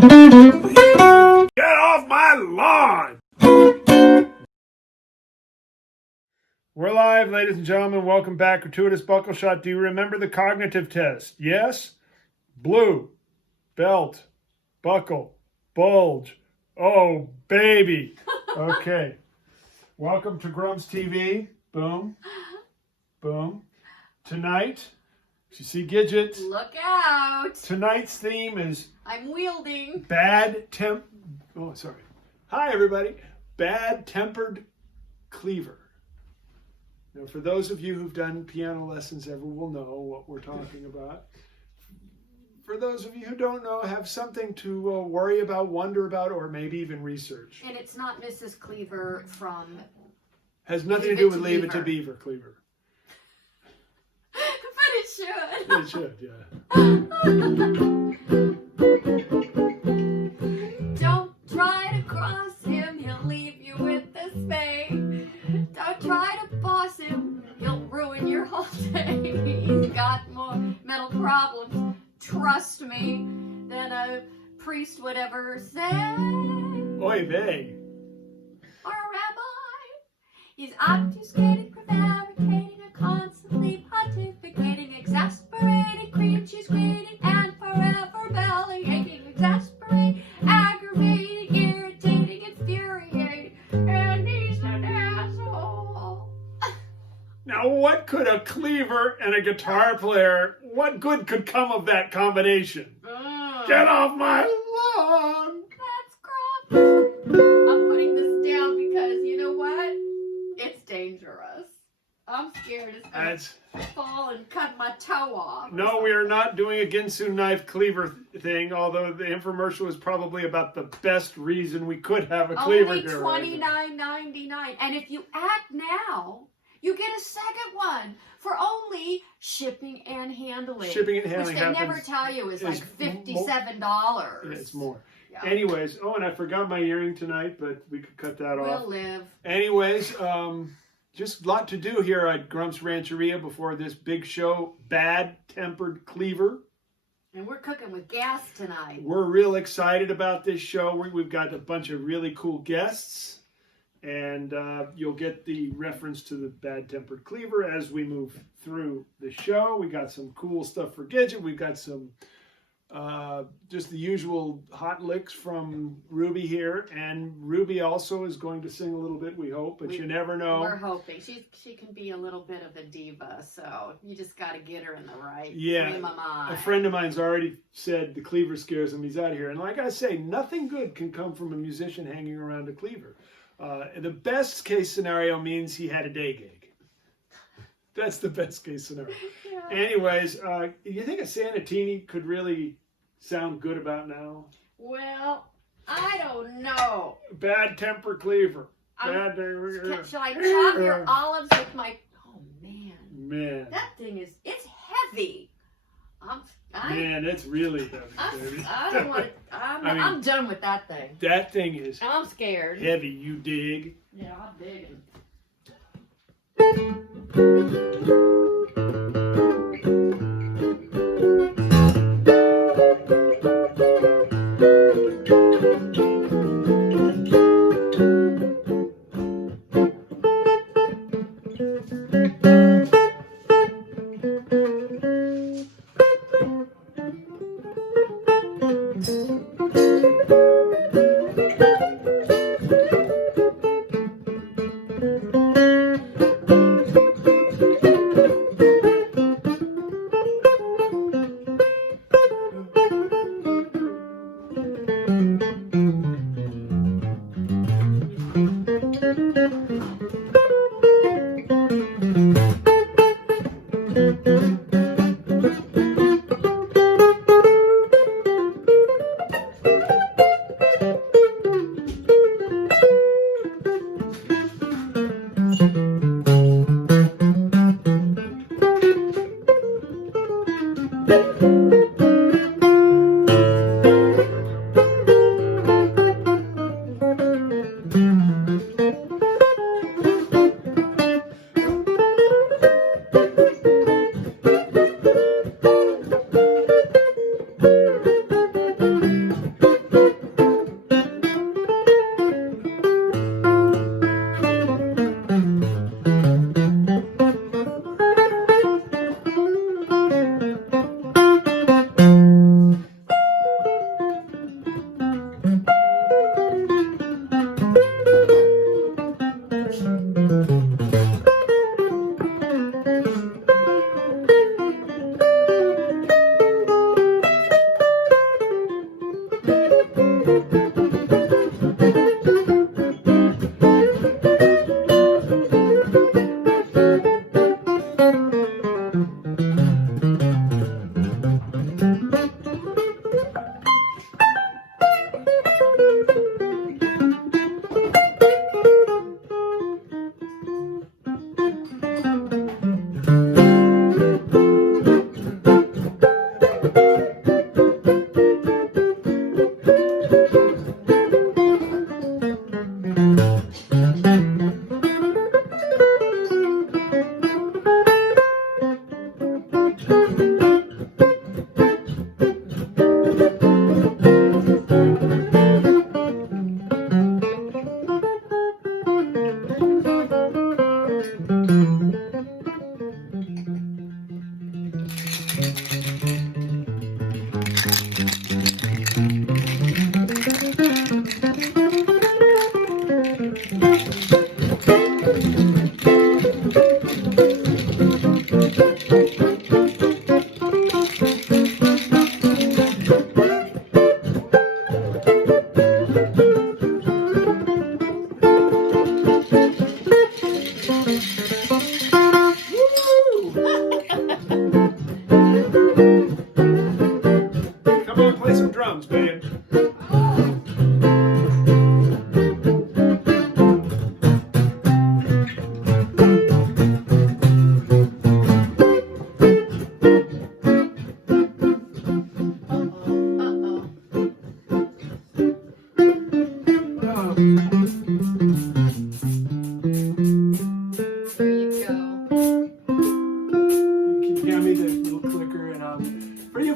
Get off my lawn! We're live, ladies and gentlemen. Welcome back. Gratuitous Buckle Shot. Do you remember the cognitive test? Yes? Blue, belt, buckle, bulge. Oh, baby. Okay. Welcome to GrumpsTV. Boom. Boom. Tonight, you see Gidget. Look out. Tonight's theme is... I'm wielding. Oh, sorry. Hi, everybody. Bad Tempered Cleaver. Now, for those of you who've done piano lessons ever will know what we're talking about. For those of you who don't know, have something to worry about, wonder about, or maybe even research. And it's not Mrs. Cleaver from... Has nothing to do with Leave It to Beaver, Cleaver. But it should. It should, yeah. Don't try to cross him, he'll leave you with a spade. Don't try to boss him, he'll ruin your whole day. He's got more mental problems, trust me, than a priest would ever say. Oy vey. Or a rabbi. He's obfuscating, prevaricating, and constantly pontificating, exasperating, cream cheese grating, and forever bellyaching, exasperating, aggravating, irritating, infuriating, and he's an asshole. Now, what could a cleaver and a guitar player, what good could come of that combination? Get off my lawn! That's Grump. I'm putting this down because, you know what? It's dangerous. I'm scared it's going to fall and cut my toe off. No, we are not doing a Ginsu knife cleaver thing, although the infomercial is probably about the best reason we could have a cleaver here. Only $29.99. And if you act now, you get a second one for only shipping and handling. Shipping and handling, which they never tell you is like $57. Yeah, it's more. Yeah. Anyways, oh, and I forgot my earring tonight, but we could cut that off. We'll live. Anyways, just a lot to do here at Grumps Rancheria before this big show, Bad Tempered Cleaver. And we're cooking with gas tonight. We're real excited about this show. We've got a bunch of really cool guests. And you'll get the reference to the Bad Tempered Cleaver as we move through the show. We got some cool stuff for Gidget. We've got some just the usual hot licks from Ruby here. And Ruby also is going to sing a little bit, we hope, but you never know. We're hoping. She can be a little bit of a diva, so you just got to get her in the right frame of mind. A friend of mine's already said the cleaver scares him. He's out of here. And like I say, nothing good can come from a musician hanging around a cleaver. The best case scenario means he had a day gig. That's the best case scenario. Yeah. Anyways, you think a Sanatini could really sound good about now? Well, I don't know. Bad Tempered Cleaver. Shall I chop your olives with my... Oh, man. Man. That thing is... It's heavy. Man, it's really heavy, baby. I don't want to... I'm done with that thing. That thing is... I'm scared. Heavy, you dig? Yeah, I'm digging.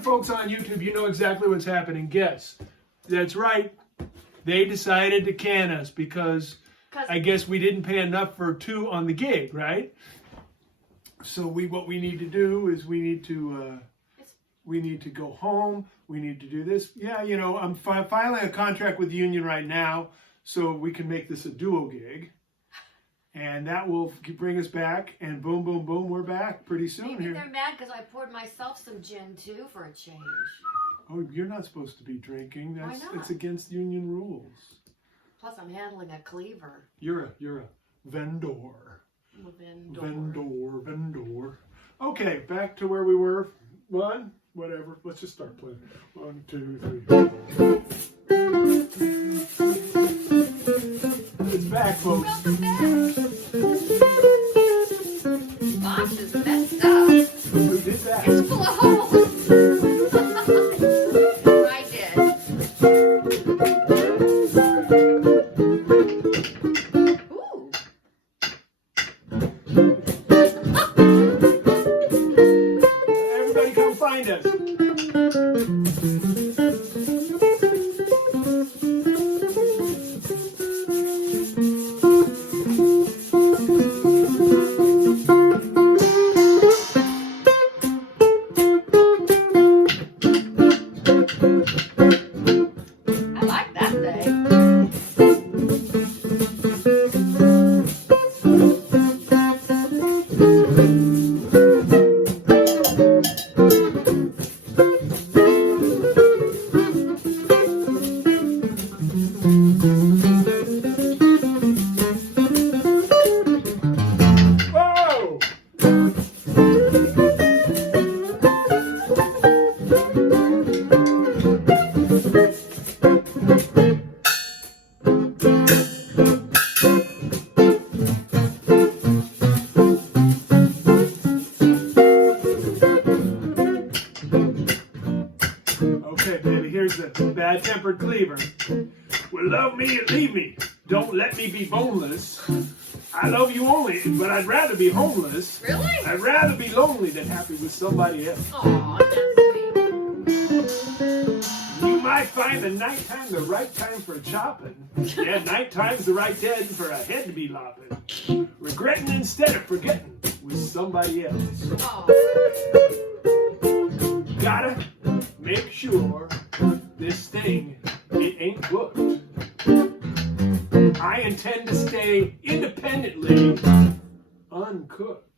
Folks on YouTube, you know exactly what's happening. Guess. That's right. They decided to can us because I guess we didn't pay enough for 2 on the gig, right? So what we need to do is we need to go home. We need to do this. Yeah, you know, I'm filing a contract with the union right now so we can make this a duo gig. And that will bring us back, and boom, boom, boom, we're back pretty soon. Maybe here. they're mad because I poured myself some gin too for a change. Oh, you're not supposed to be drinking. Why not? It's against union rules. Plus, I'm handling a cleaver. You're a vendor. I'm a vendor. Vendor. Okay, back to where we were. Whatever. Let's just start playing. 1, 2, 3. It's back, folks. Welcome back. Box is messed up. Who did that? It's full of holes. I did. Ooh. Everybody come find us. Bad Tempered Cleaver. Well, love me and leave me. Don't let me be boneless. I love you only, but I'd rather be homeless. Really? I'd rather be lonely than happy with somebody else. Aw, that's sweet. You might find the nighttime the right time for chopping. Yeah, nighttime's the right time for a head to be lopping. Regretting instead of forgetting with somebody else. Aw. Gotta make sure this thing, it ain't booked. I intend to stay independently uncooked.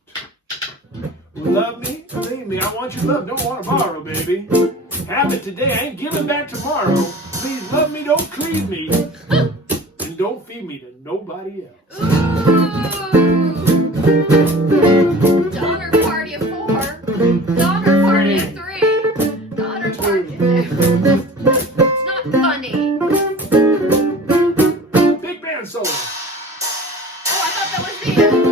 Love me, leave me. I want your love, don't want to borrow, baby. Have it today, I ain't giving back tomorrow. Please love me, don't cleave me, and don't feed me to nobody else. Donner party of 4. Donner party of 3. Donner party of 2. It's not funny. Big band solo. Oh, I thought that was the end.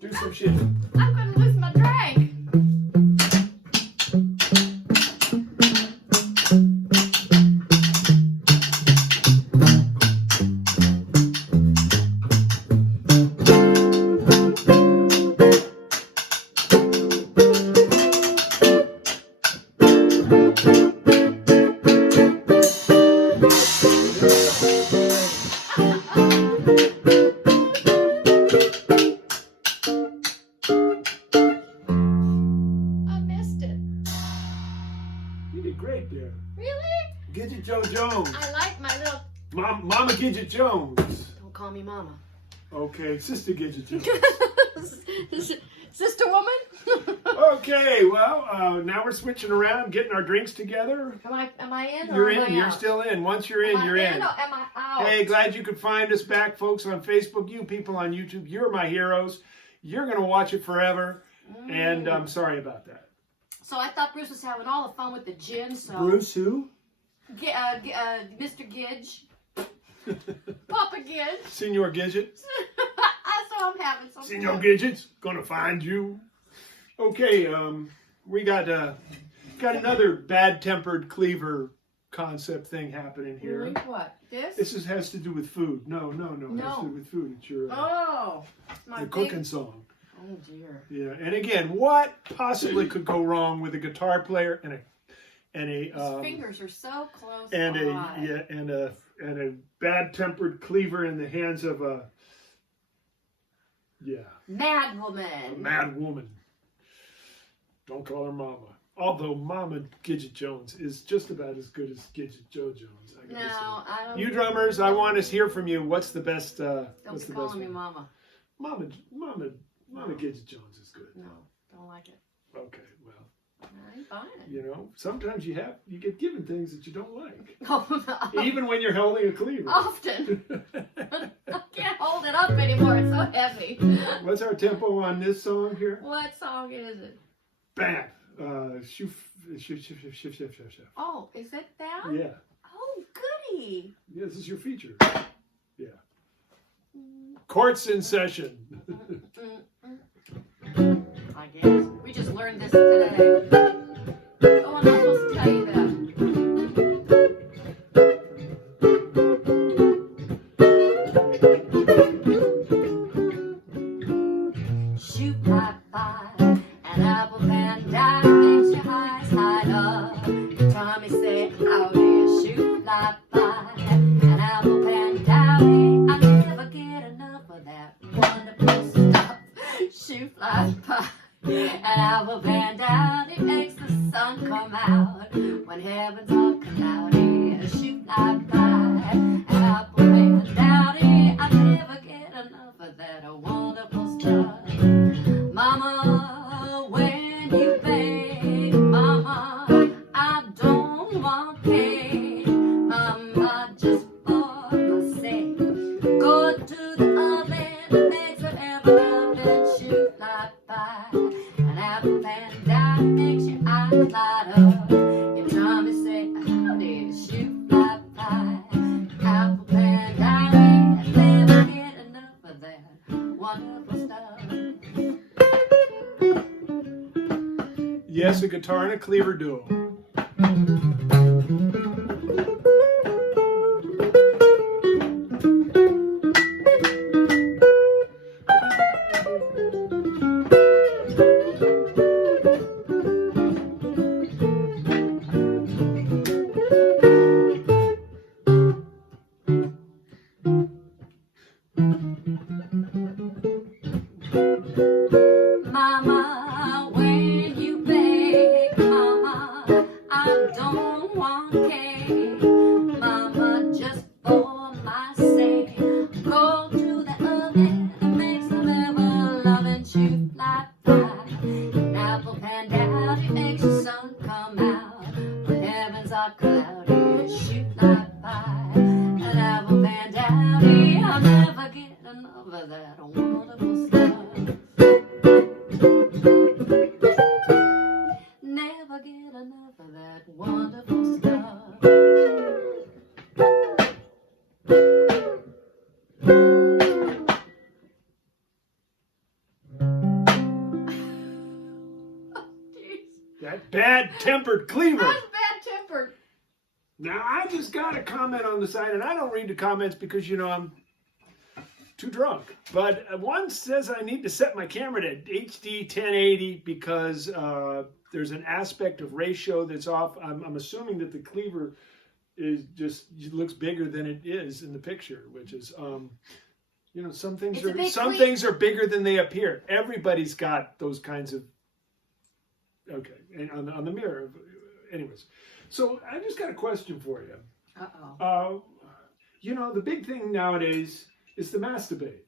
Do some shit. I'm gonna lose my drag. I missed it. You did great there. Really? Gidget Joe Jones. I like my little. Mama Gidget Jones. Don't call me mama. Okay, Sister Gidget Jones. Sister woman? Okay, well, now we're switching around, getting our drinks together. Am I in? Or You're am in. I You're out? still in. Once you're in, Am I you're in. Or am I out? Hey, glad you could find us back, folks, on Facebook. You people on YouTube, you're my heroes. You're going to watch it forever. And I'm sorry about that. So I thought Bruce was having all the fun with the gin. So Bruce who? Mr. Gidge, Papa Gidge. Senor Gidget. So I'm having some Senor fun. Gidget's going to find you. Okay, we got another bad-tempered cleaver concept thing happening here. Really? What? This? This has to do with food. No. It has to do with food. It's your My the big... cooking song. Oh dear. Yeah, and again, what possibly could go wrong with a guitar player and His a fingers are so close. and by. a bad-tempered cleaver in the hands of a Mad woman. mad woman. Don't call her Mama. Although Mama Gidget Jones is just about as good as Gidget Joe Jones. I gotta say. I don't. You drummers, I want to hear from you. What's the best? Don't What's be the best calling me one? mama. Mama Gidget Jones is good. No, don't like it. Okay, well, I'm fine. you know, sometimes you get given things that you don't like, Oh, no. even when you're holding a cleaver. Often. I can't hold it up anymore. It's so heavy. What's our tempo on this song here? What song is it? Bam. Shift. Oh, is it that? Yeah. Oh, goody. Yeah, this is your feature. Yeah. Courts in session. I guess. We just learned this today. Oh, I'm not supposed to tell you that. Shoot high five, an apple fan down makes your eyes light up. Tommy say, how do you shoot like five? An apple pan down, I never get enough of that wonderful stuff. Shoot like pie. An apple pan down, it makes the sun come out when heaven's all cloudy. Shoot like pie. An apple pan down, I never get enough of that wonderful stuff. Mama, when you bake, Mama, I don't want cake. Mama, just for my sake, go to the oven, make whatever oven, shoot like pie. An apple pan down makes your eyes light up. If Tommy say, howdy, shoot like pie. Apple pan down, I never get enough of that wonderful stuff. Yes, a guitar and a cleaver duo. Mama, when you bake, Mama, I don't want cake. Mama, just for my sake, go to the of that wonderful stuff. Never get enough of that wonderful stuff. That Bad Tempered Cleaver. That's bad tempered. Now, I just got a comment on the side, and I don't read the comments because, you know, I'm too drunk. But one says I need to set my camera to HD 1080 because there's an aspect of ratio that's off. I'm assuming that the cleaver is just looks bigger than it is in the picture, which is, you know, some things are bigger than they appear. Everybody's got those kinds of. Okay, and on the mirror. Anyways, so I just got a question for you. Uh-oh. You know, the big thing nowadays is the masturbate.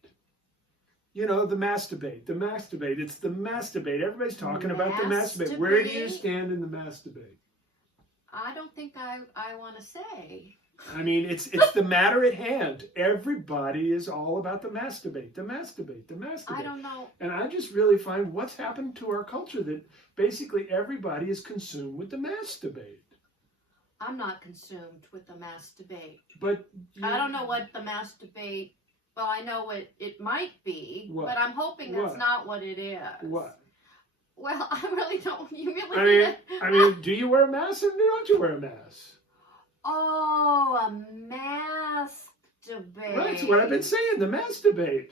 You know, the masturbate. It's the masturbate. Everybody's talking about the masturbate. Where do you stand in the masturbate? I don't think I want to say. I mean, it's the matter at hand. Everybody is all about the masturbate. I don't know. And I just really find what's happened to our culture that basically everybody is consumed with the masturbate. I'm not consumed with the masturbate. But I don't know what the masturbate. Well, I know what it might be, but I'm hoping that's not what it is. What? Well, I really don't. You really? I mean, do you wear a mask or don't you wear a mask? Oh, a masturbate. Right, that's what I've been saying, the masturbate.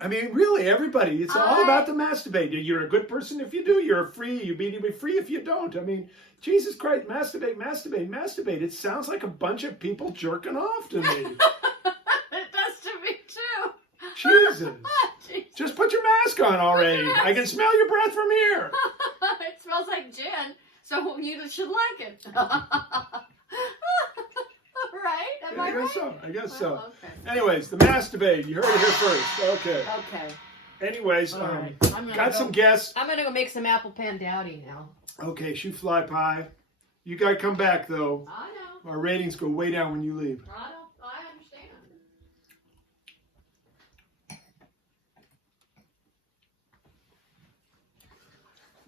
I mean, really, everybody, it's all about the masturbate. You're a good person if you do. You're free. You be free if you don't. I mean, Jesus Christ, masturbate. It sounds like a bunch of people jerking off to me. It does to me, too. Jesus. Just put your mask on already. I can smell your breath from here. It smells like gin. So you should like it. Right? Am I right? I guess so. Okay. Anyways, the masturbate. You heard it here first. Okay. Anyways, right. got some guests. I'm going to go make some apple pandowdy now. Okay, shoot fly pie. You got to come back, though. I know. Our ratings go way down when you leave. I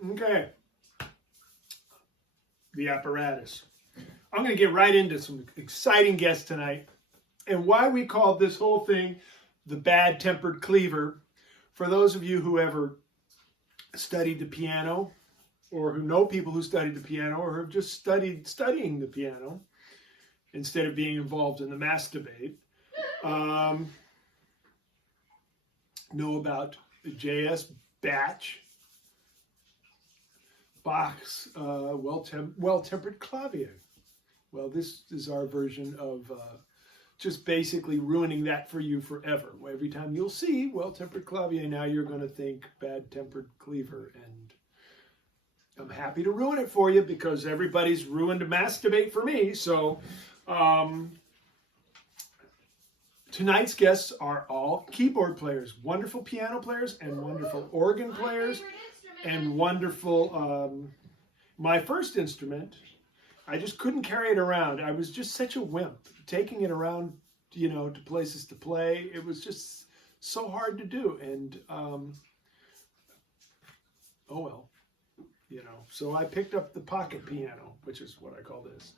understand. Okay. The apparatus. I'm going to get right into some exciting guests tonight. And why we called this whole thing the Bad Tempered Cleaver, for those of you who ever studied the piano, or who know people who studied the piano, or have just studying the piano, instead of being involved in the masturbate, know about J.S. Bach's Well-Tempered Clavier. Well, this is our version of just basically ruining that for you forever. Every time you'll see Well-Tempered Clavier, now you're going to think Bad Tempered Cleaver. And I'm happy to ruin it for you because everybody's ruined to masturbate for me. So tonight's guests are all keyboard players, wonderful piano players, and wonderful organ players, and wonderful, my first instrument, I just couldn't carry it around. I was just such a wimp, taking it around, you know, to places to play. It was just so hard to do. And, oh well, you know. So I picked up the pocket piano, which is what I call this.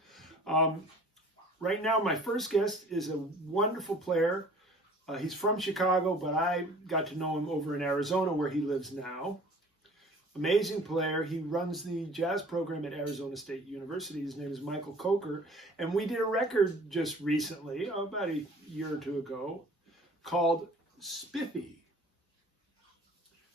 Right now, my first guest is a wonderful player. He's from Chicago, but I got to know him over in Arizona where he lives now. Amazing player. He runs the jazz program at Arizona State University. His name is Michael Kocour. And we did a record just recently, about a year or two ago, called Spiffy.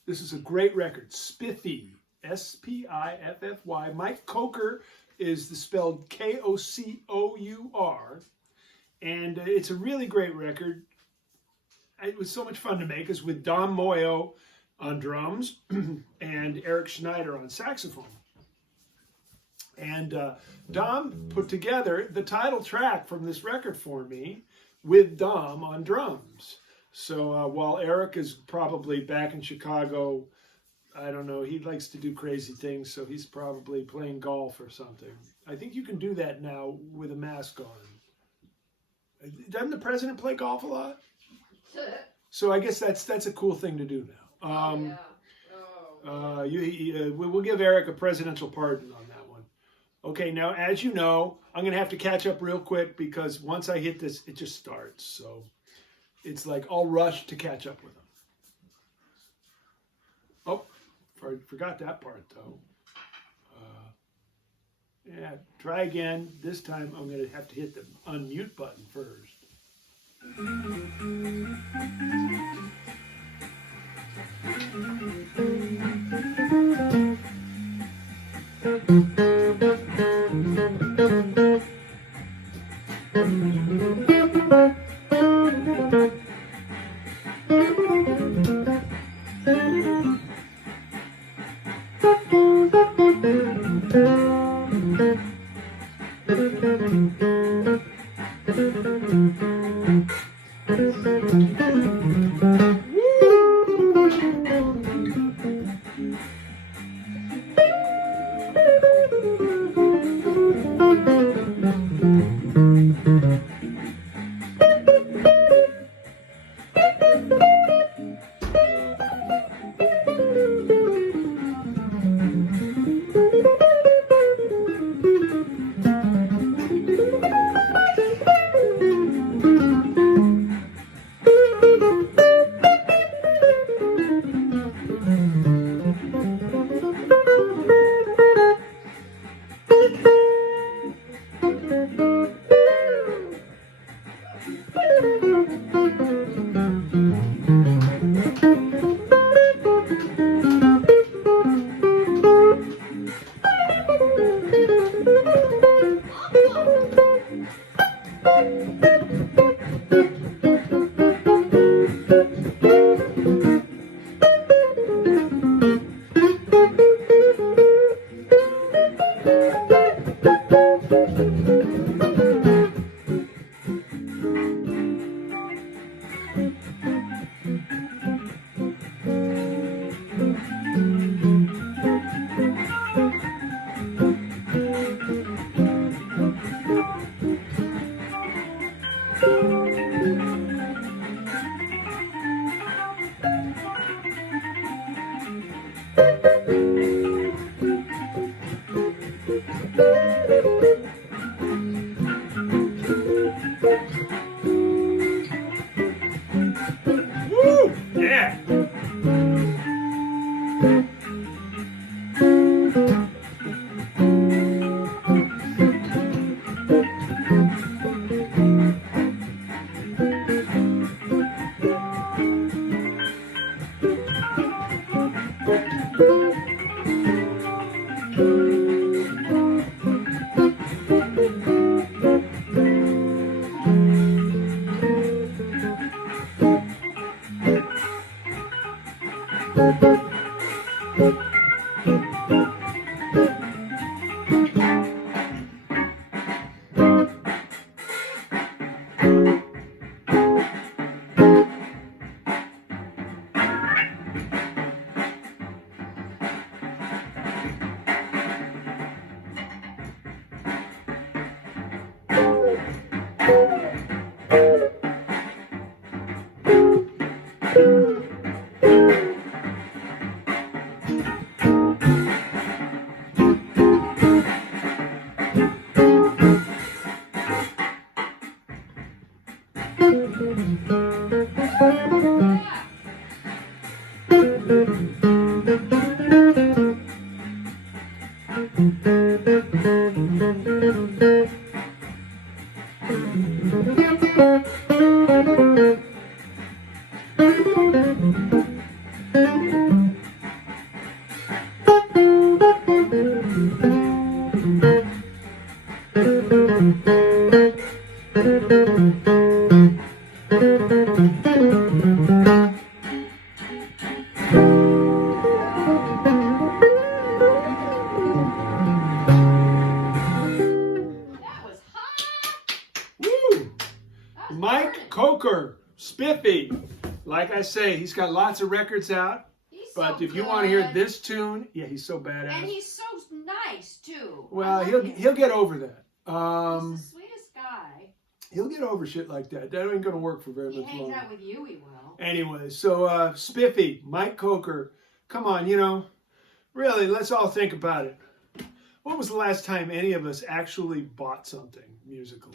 This is a great record, Spiffy, S-P-I-F-F-Y. Mike Kocour is spelled K-O-C-O-U-R. And it's a really great record. It was so much fun to make. It's with Dom Moio on drums and Eric Schneider on saxophone. And Dom put together the title track from this record for me with Dom on drums. So while Eric is probably back in Chicago, I don't know, he likes to do crazy things, so he's probably playing golf or something. I think you can do that now with a mask on. Doesn't the president play golf a lot? So I guess that's a cool thing to do now. We'll give Eric a presidential pardon on that one. Okay, now as you know, I'm gonna have to catch up real quick because once I hit this, it just starts. So it's like I'll rush to catch up with him. Oh, forgot that part though. Yeah, try again. This time I'm gonna have to hit the unmute button first. Woo! Yeah! Kocour, spiffy. Like I say, he's got lots of records out. But so if you want to hear this tune, yeah, he's so badass. And he's so nice too. Well, he'll get over that. He's the sweetest guy. He'll get over shit like that. That ain't going to work for very He much hangs longer. out with you, he will. Anyway, so Spiffy, Mike Kocour, come on, you know, really, let's all think about it. When was the last time any of us actually bought something musical?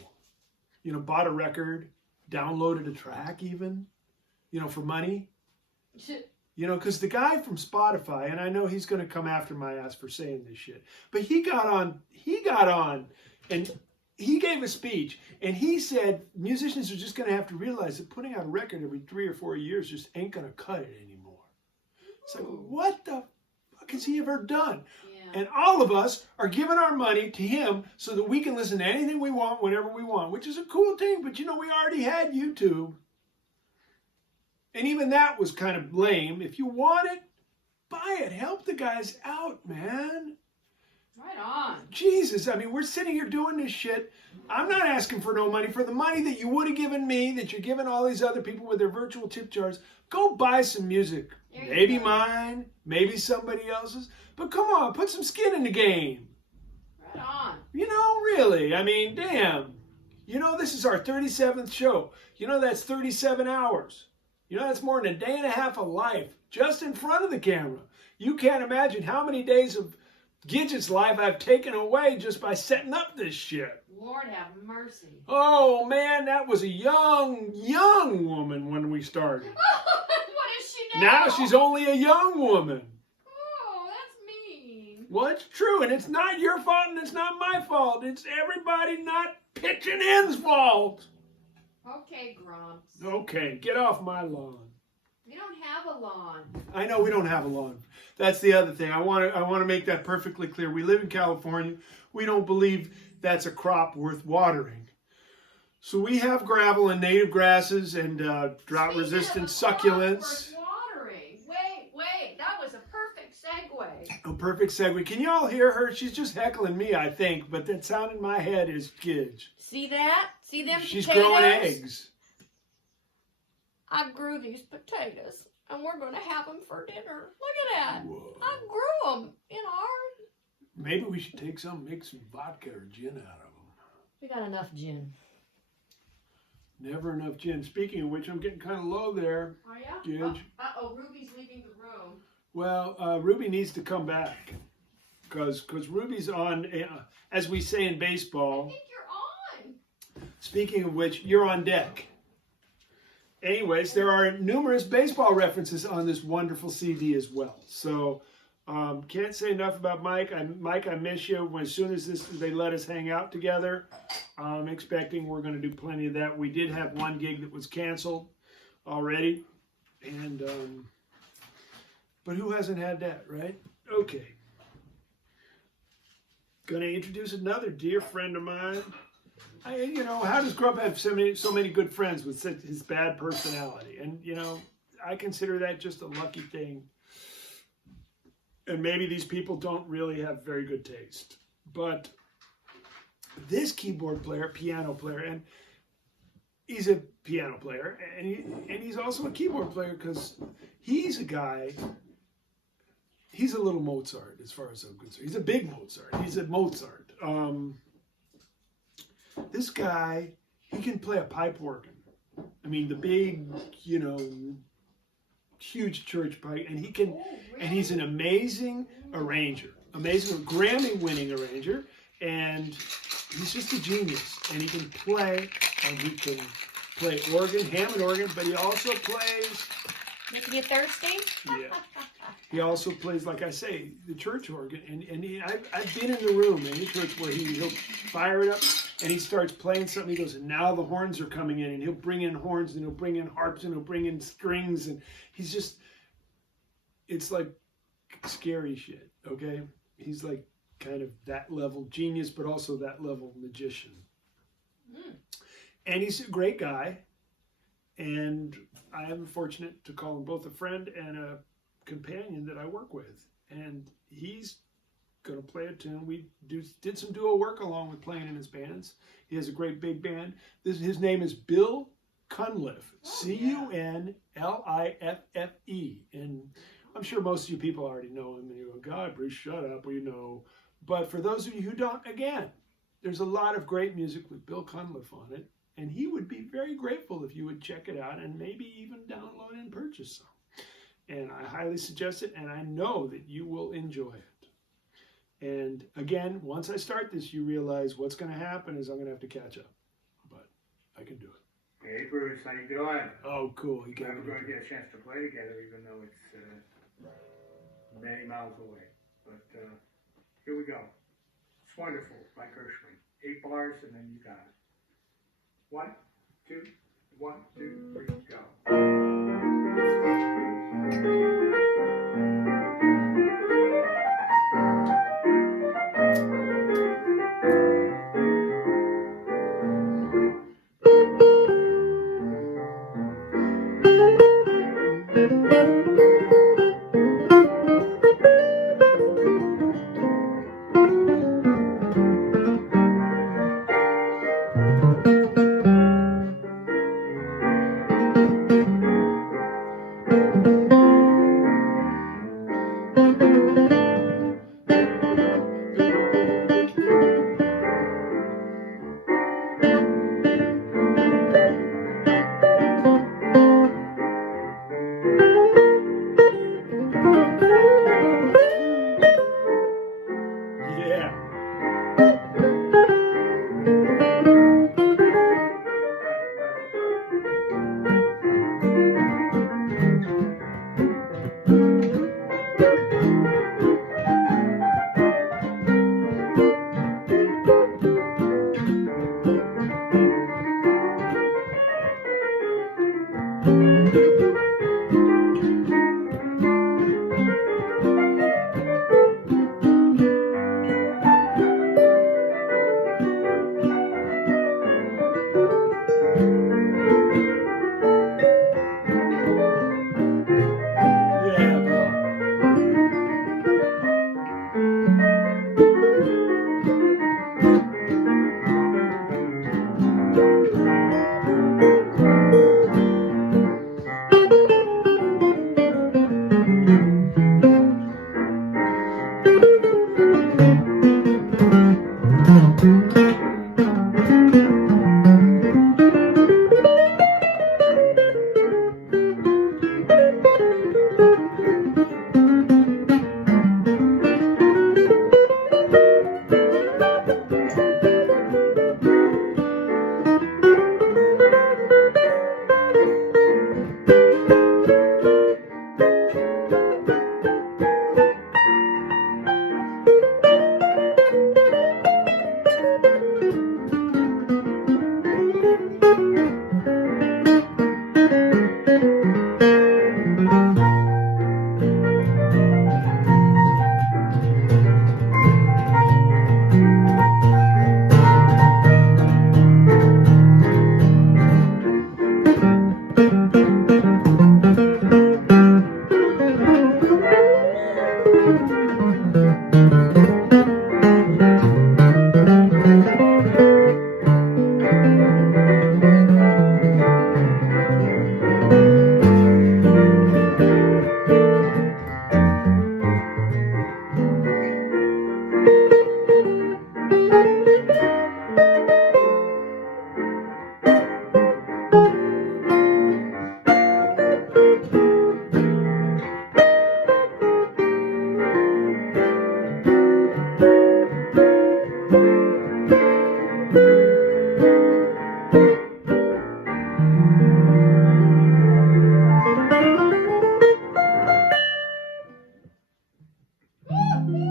You know, bought a record, downloaded a track even, you know, for money? You know, because the guy from Spotify, and I know he's going to come after my ass for saying this shit, but he got on, and he gave a speech, and he said musicians are just going to have to realize that putting out a record every 3 or 4 years just ain't going to cut it anymore. It's like, what the fuck has he ever done? Yeah. And all of us are giving our money to him so that we can listen to anything we want whenever we want, which is a cool thing, but you know, we already had YouTube. And even that was kind of lame. If you want it, buy it. Help the guys out, man. Right on. Jesus, I mean, we're sitting here doing this shit. I'm not asking for no money. For the money that you would have given me, that you're giving all these other people with their virtual tip jars, go buy some music. Maybe mine, maybe somebody else's. But come on, put some skin in the game. Right on. You know, really, I mean, damn. You know, this is our 37th show. You know, that's 37 hours. You know, that's more than a day and a half of life just in front of the camera. You can't imagine how many days of Gidget's life I've taken away just by setting up this shit. Lord have mercy. Oh, man, that was a young woman when we started. What is she now? Now she's only a young woman. Oh, that's mean. Well, it's true, and it's not your fault, and it's not my fault. It's everybody not pitching in's fault. Okay, Grumps. Okay, get off my lawn. We don't have a lawn. I know we don't have a lawn. That's the other thing. I want to make that perfectly clear. We live in California. We don't believe that's a crop worth watering. So we have gravel and native grasses and drought-resistant succulents. Worth watering. Wait. That was a perfect segue. A perfect segue. Can you all hear her? She's just heckling me, I think. But that sound in my head is Gidget. See that? See them She's potatoes? growing eggs. I grew these potatoes, and we're going to have them for dinner. Look at that. Whoa. I grew them in our... Maybe we should take some, make some vodka or gin out of them. We got enough gin. Never enough gin. Speaking of which, I'm getting kind of low there. Oh, yeah? Gidget. Uh-oh, Ruby's leaving the room. Well, Ruby needs to come back. Because Ruby's on, as we say in baseball. I think you're on. Speaking of which, you're on deck. Anyways, there are numerous baseball references on this wonderful CD as well. So, can't say enough about Mike. Mike, I miss you. As soon as they let us hang out together, I'm expecting we're going to do plenty of that. We did have one gig that was canceled already. And, but who hasn't had that, right? Okay. Going to introduce another dear friend of mine. You know, how does Grump have so many good friends with such his bad personality? And, you know, I consider that just a lucky thing. And maybe these people don't really have very good taste. But this keyboard player, piano player, and he's a piano player, and he's also a keyboard player because he's a guy, he's a little Mozart as far as I'm concerned. He's a big Mozart. He's a Mozart. This guy, he can play a pipe organ. I mean, the big, you know, huge church pipe, and he can, and he's an amazing arranger, amazing Grammy-winning arranger, and he's just a genius. And he can play, and he can play organ, Hammond organ, but he also plays. Making you thirsty? Yeah. He also plays, like I say, the church organ, and I've been in the room in the church where he'll fire it up, and he starts playing something. He goes, and now the horns are coming in, and he'll bring in horns, and he'll bring in harps, and he'll bring in strings, and he's just, it's like scary shit, okay? He's like kind of that level genius, but also that level magician. Mm. And he's a great guy, and I am fortunate to call him both a friend and a companion that I work with. And he's going to play a tune. We did some duo work along with playing in his bands. He has a great big band. His name is Bill Cunliffe, Cunliffe. And I'm sure most of you people already know him. And you go, God, Bruce, shut up, we know. But for those of you who don't, again, there's a lot of great music with Bill Cunliffe on it. And he would be very grateful if you would check it out and maybe even download and purchase some. And I highly suggest it, and I know that you will enjoy it. And again, once I start this, you realize what's going to happen is I'm going to have to catch up. But I can do it. Hey Bruce, how you doing? Oh, cool. You Glad got we're going to get a chance to play together, even though it's many miles away. But here we go. It's wonderful, by Gershwin. 8 bars, and then you got it. 1, 2, 1, 2, 3, go.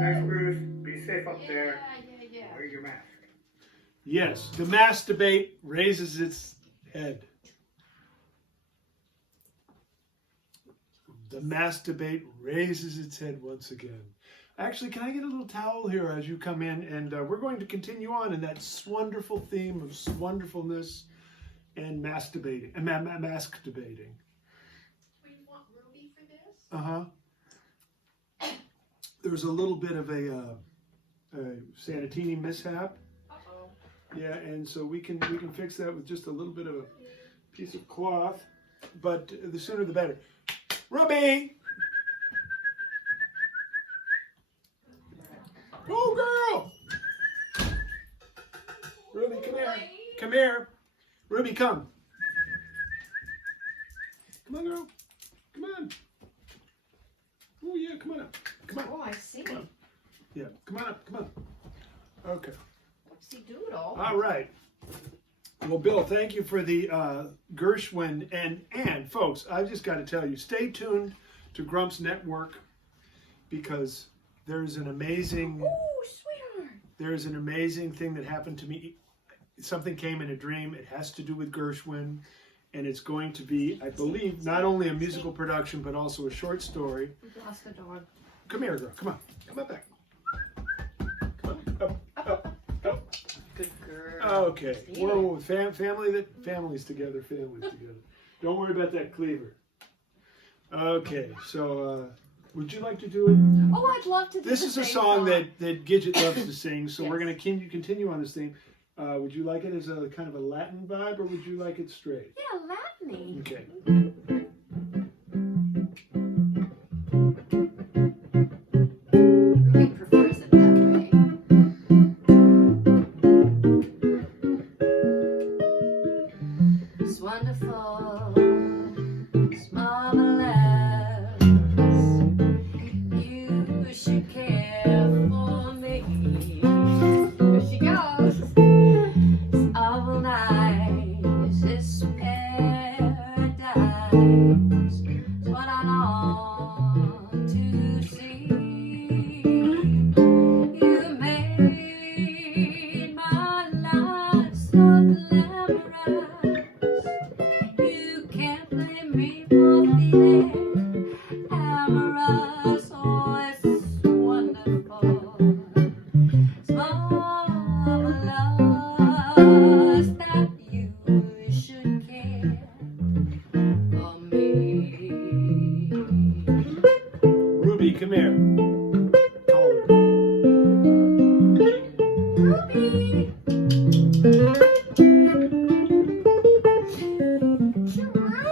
Thanks, Bruce. Be safe up there. Yeah. Wear your mask. Yes, the mass debate raises its head. The mass debate raises its head once again. Actually, can I get a little towel here as you come in? And we're going to continue on in that wonderful theme of wonderfulness and mass debating, mask debating. We want Ruby for this? Uh-huh. There was a little bit of a Sanatini mishap. Uh-oh. Yeah, and so we can fix that with just a little bit of a piece of cloth, but the sooner the better. Ruby! Oh, girl! Ruby, come here. Come here. Ruby, come. Come on, girl. Come on. Oh, yeah, come on up. Come on. Oh, I see. Come on. Yeah, come on up. Come on. Okay. Whoopsie doodle. All right. Well, Bill, thank you for the Gershwin. And, folks, I've just got to tell you, stay tuned to Grumps Network because there's an amazing... Oh, sweetheart. There's an amazing thing that happened to me. Something came in a dream. It has to do with Gershwin. And it's going to be, I believe, not only a musical production, but also a short story. We've lost the dog. Come here, girl. Come on. Come on back. Come on. Up. Good girl. Okay. Whoa, families together. Don't worry about that cleaver. Okay, so would you like to do it? Oh, I'd love to do This the is a same song that Gidget loves to sing, so Yes. we're going to continue on this theme. Would you like it as a kind of a Latin vibe, or would you like it straight? Yeah, Latin-y. Okay. Ruby prefers it that way. It's wonderful. It's marvelous. You should care for me. Here she goes. It's awful nice. It's paradise. It's what I long to see. You made my life so glamorous. You can't blame me for feeling amorous. Oh, it's wonderful. It's marvelous that you should care for me. Ruby, come here. Ruby!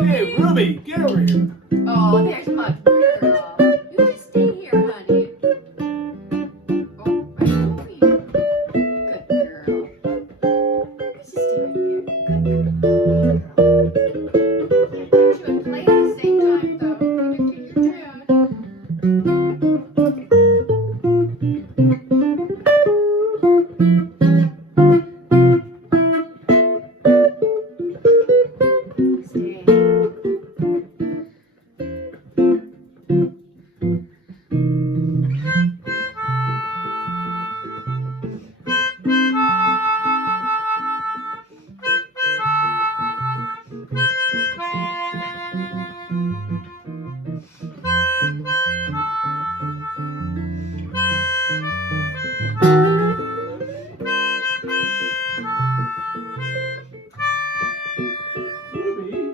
Hey, Ruby, get over here. Oh, there's my girl. You just stay here, honey. Oh, right, Ruby. Good girl. You just stay right there. Good girl. Can't get you and play at the same time, though. You can take your turn. Stay. Ruby.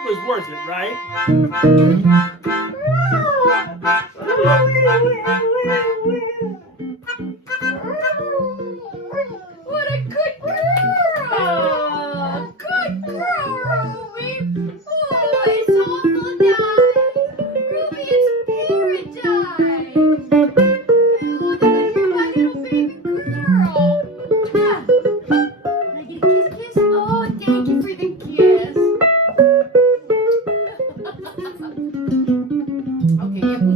It was worth it, right? What a good girl! Good girl, Ruby! Oh, it's awful nice! Ruby, it's paradise! Oh, look at my little baby girl! Can I get a kiss, kiss? Oh, thank you for the kiss!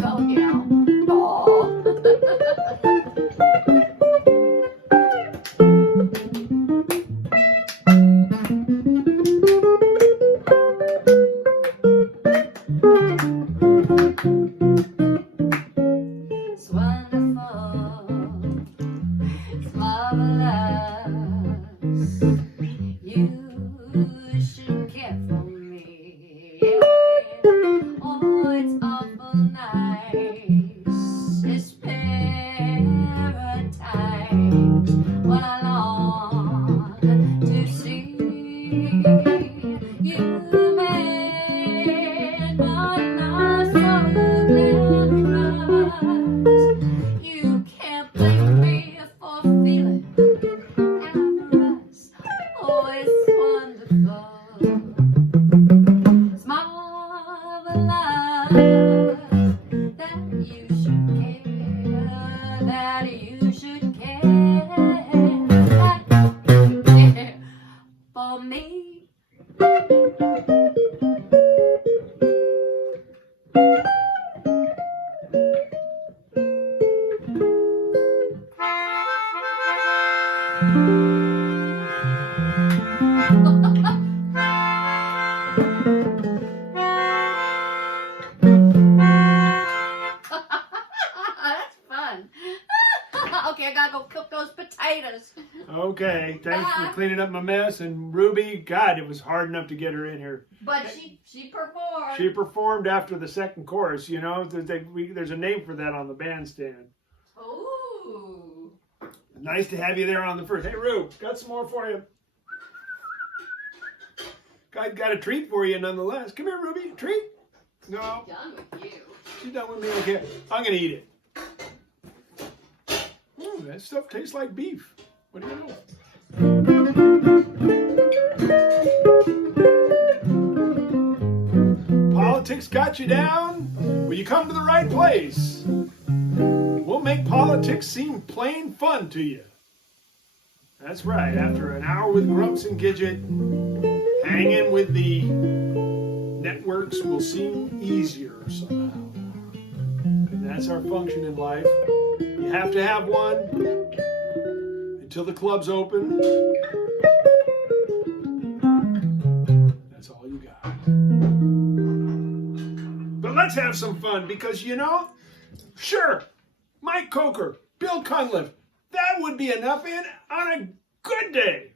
Go, gal. Oh. It's wonderful. It's marvelous. You should care for me. Oh, it's awful nice. It's paradise. What I long to see. You made my life so glamorous. You can't blame me for feeling amorous. Oh, it's wonderful. It's marvelous that you should care, that you should care, that you care for me. That's fun. Okay, I gotta go cook those potatoes. Okay, thanks for cleaning up my mess. And Ruby, God, it was hard enough to get her in here. But she performed. She performed after the second chorus, you know. There's a name for that on the bandstand. Ooh. Nice to have you there on the first. Hey, Rube, got some more for you. Got a treat for you nonetheless. Come here, Ruby. Treat? No. Done with you. She's done with me. Okay. I'm going to eat it. Ooh, that stuff tastes like beef. What do you know? Politics got you down? Well, you come to the right place. We'll make politics seem plain fun to you. That's right. After an hour with Grumps and Gidget, hanging with the networks will seem easier somehow. And that's our function in life. You have to have one until the club's open. That's all you got. But let's have some fun because, you know, sure, Mike Kocour, Bill Cunliffe, that would be enough on a good day.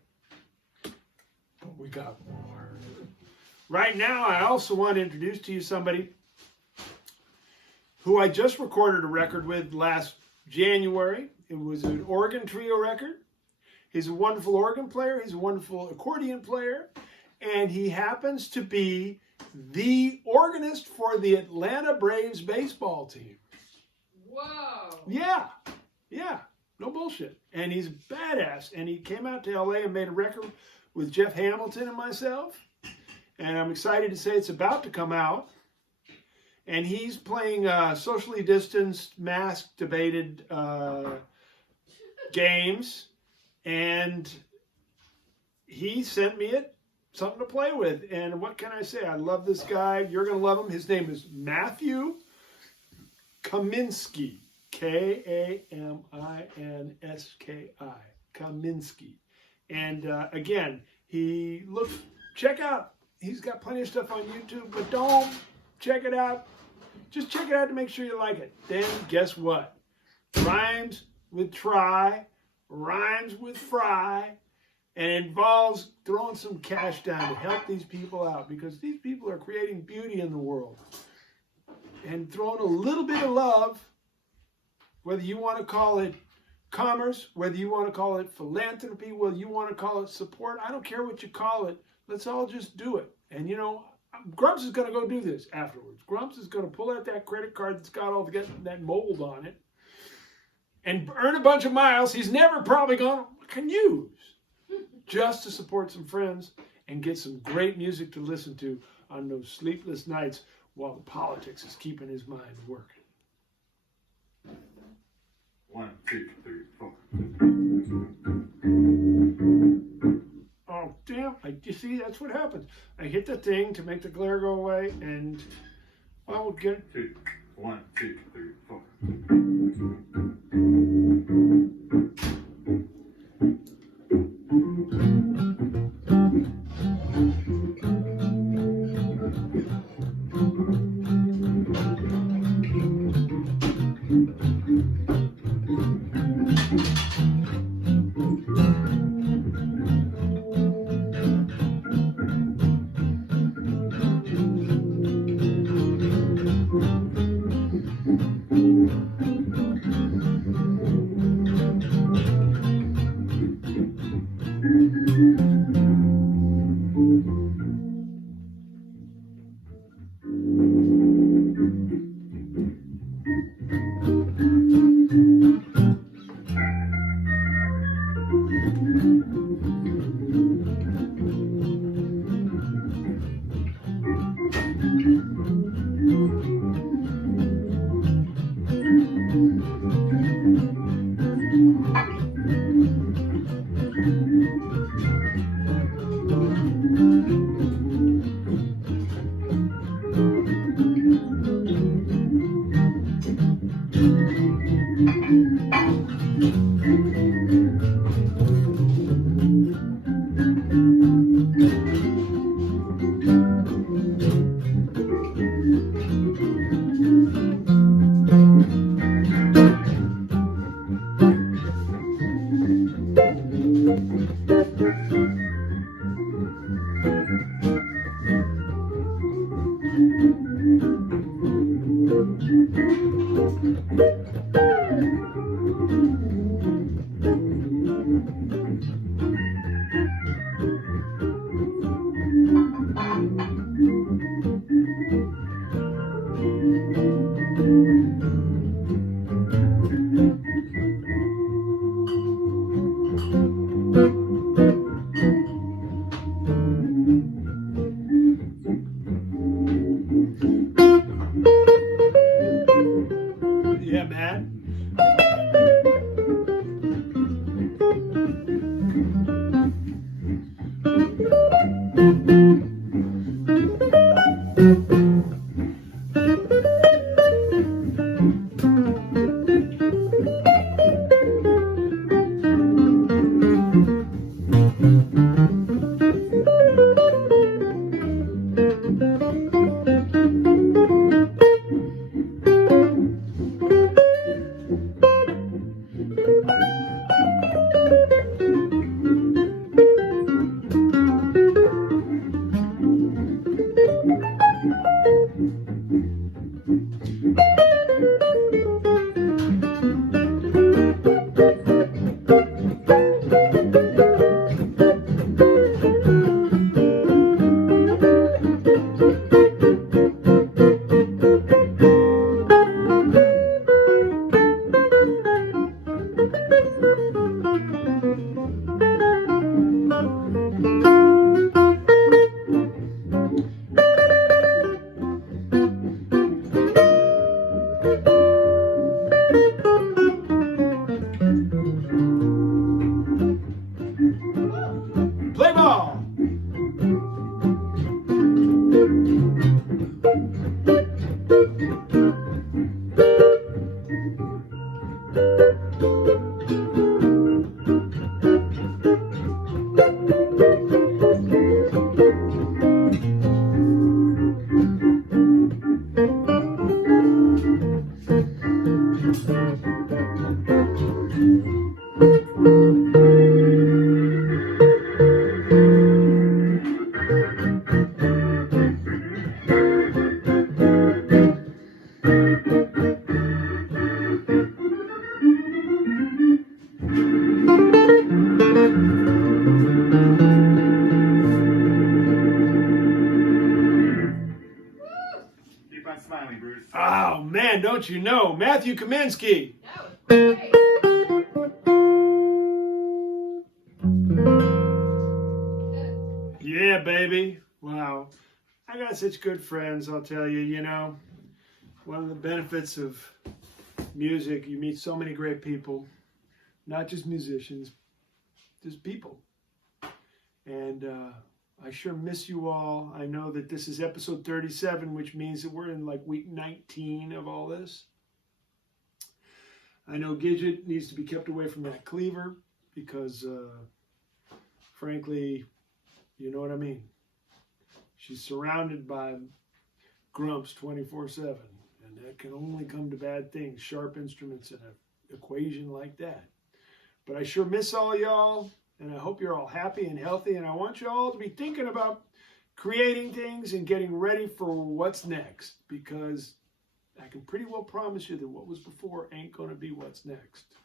But we got more. Right now, I also want to introduce to you somebody who I just recorded a record with last January. It was an organ trio record. He's a wonderful organ player. He's a wonderful accordion player. And he happens to be the organist for the Atlanta Braves baseball team. Whoa. Yeah. No bullshit. And he's badass. And he came out to LA and made a record with Jeff Hamilton and myself. And I'm excited to say it's about to come out. And he's playing socially distanced, masked, debated games. And he sent me something to play with. And what can I say? I love this guy. You're going to love him. His name is Matthew Kaminski. Kaminski. Kaminski. And again, check out. He's got plenty of stuff on YouTube, but don't check it out. Just check it out to make sure you like it. Then guess what? Rhymes with try, rhymes with fry, and it involves throwing some cash down to help these people out because these people are creating beauty in the world. And throwing a little bit of love, whether you want to call it commerce, whether you want to call it philanthropy, whether you want to call it support, I don't care what you call it. Let's all just do it. And you know, Grumps is going to go do this afterwards. Grumps is going to pull out that credit card that's got all that mold on it and earn a bunch of miles he's never probably going to use just to support some friends and get some great music to listen to on those sleepless nights while the politics is keeping his mind working. 1, 2, 3, 4. Oh, damn. You see, that's what happens. I hit the thing to make the glare go away, and, well, we'll get 2, 1, 2, 3, 4. Yeah, man. Play ball. Keep on smiling, Bruce. Oh man, don't you know? Matthew Kaminski. That was great. Yeah, baby. Wow. I got such good friends, I'll tell you, you know. One of the benefits of music, you meet so many great people. Not just musicians, just people. And I sure miss you all. I know that this is episode 37, which means that we're in like week 19 of all this. I know Gidget needs to be kept away from that cleaver because, frankly, you know what I mean. She's surrounded by grumps 24/7, and that can only come to bad things, sharp instruments in an equation like that. But I sure miss all y'all, and I hope you're all happy and healthy, and I want you all to be thinking about creating things and getting ready for what's next, because I can pretty well promise you that what was before ain't going to be what's next.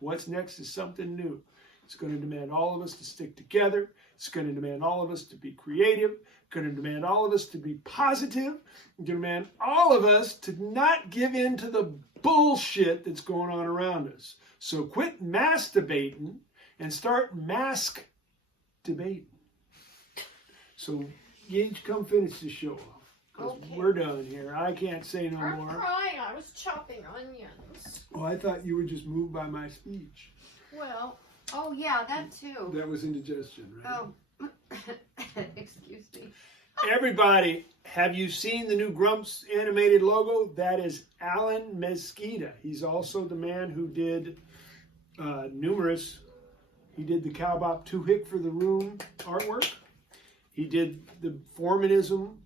What's next is something new. It's going to demand all of us to stick together. It's going to demand all of us to be creative. It's going to demand all of us to be positive. It's going to demand all of us to not give in to the bullshit that's going on around us. So quit masturbating and start mask debating. So Gage, come finish the show off. Because we're done here. I can't say no I'm more. trying. I was chopping onions. Oh, I thought you were just moved by my speech. Well, oh yeah, that too. That was indigestion, right? Oh, excuse me. Everybody, have you seen the new Grumps animated logo? That is Alan Mesquita. He's also the man who did numerous. He did the Cowbop 2 Hick for the Room artwork. He did the Formanism.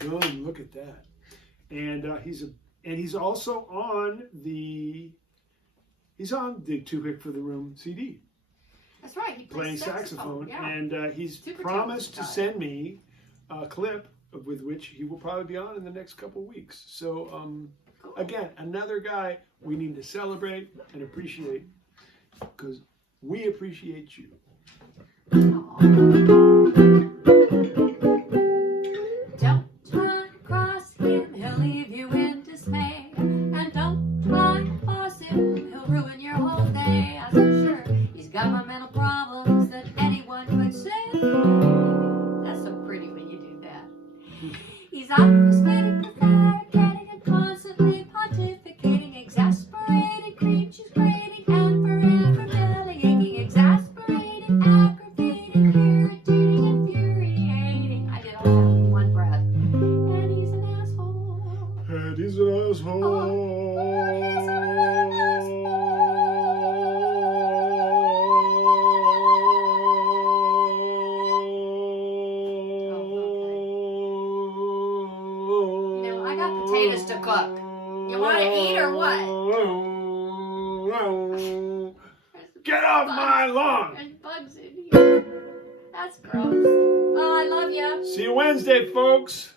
Boom, look at that. And he's also on the 2 Hick for the Room CD. That's right. He Playing plays saxophone. Yeah. And he's Super promised to talented send me a clip with which he will probably be on in the next couple weeks. So Cool. again, another guy we need to celebrate and appreciate, because we appreciate you. Don't try to cross him, he'll leave you in dismay. And don't try to boss him, he'll ruin your whole day. As I'm sure he's got more mental problems than anyone could say. That's so pretty when you do that. He's optimistic, prevaricating, and constantly pontificating, exasperated creatures grating and forever bellyaching, exasperating, aggravating, irritating, infuriating. I did all that in one breath. And he's an asshole. And he's an asshole. You know, I got potatoes to cook. You want to eat or what? Get off my lawn! There's bugs in here. That's gross. Oh, I love you. See you Wednesday, folks.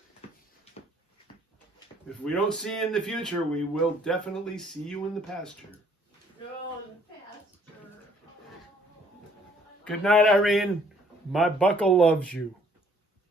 If we don't see you in the future, we will definitely see you in the pasture. No, the pasture. Good night, Irene. My buckle loves you.